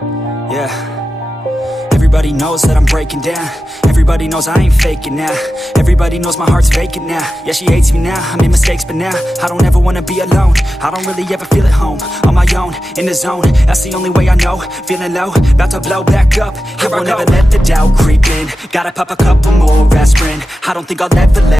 Yeah. Everybody knows that I'm breaking down. Everybody knows I ain't faking now. Everybody knows my heart's vacant now. Yeah, she hates me now, I made mistakes but now I don't ever wanna be alone. I don't really ever feel at home. On my own, in the zone, that's the only way I know. Feeling low, about to blow back up. Here I won't ever let the doubt creep in. Gotta pop a couple more aspirin. I don't think I'll ever let